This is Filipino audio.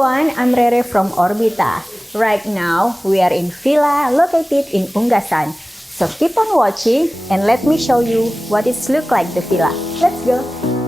everyone, I'm Rere from ORBITA. Right now, we are in villa located in Unggasan. So keep on watching and let me show you what it looks like the villa. Let's go!